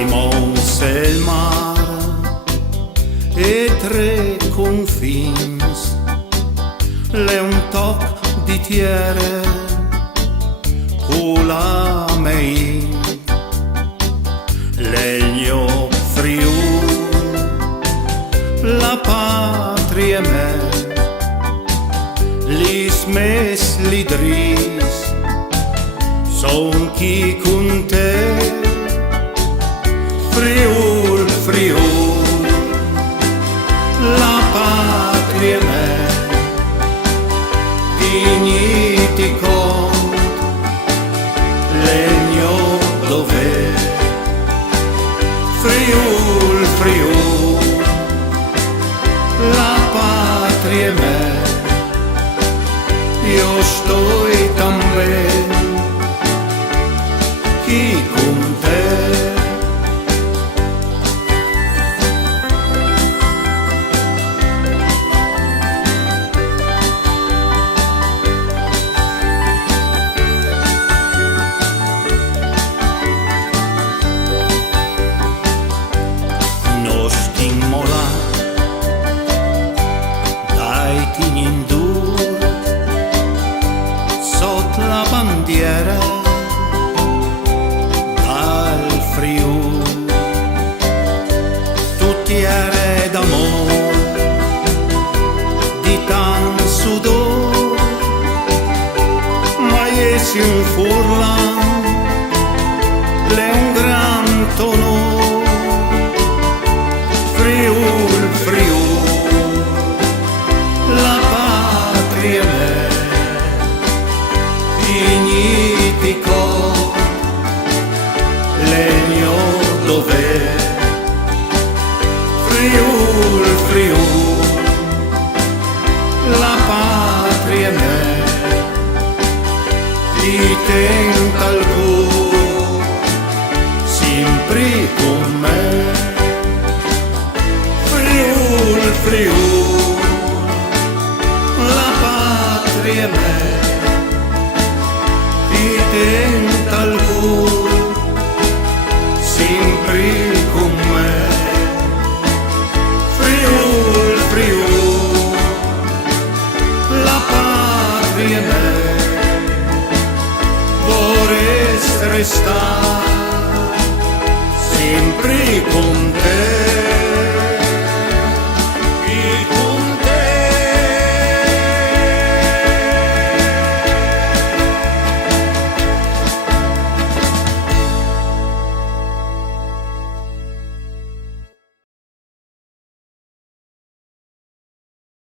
Sei mosse il mar e tre confins, le un toc di tiere con la mein, legno Friul, la patria me, lis mes lidris, son chi con te. Friul, Friul, la patria me, digniti cont, legno dove. Friul, Friul, la patria me, io estoy también qui con te. La bandiera dal Friul, tuttiere d'amor, di tan sudor, ma essi un furlan, le un gran tonor. Friul, Friul, la patria me, dignitico, legno dove. Friul, Friul, la patria me, ti tenta al cuore, sempre con me. Friul, Friul, la patria me, tenta al cuore, sempre con me. Friul, Friul, la patria me, vorresti restare sempre con te.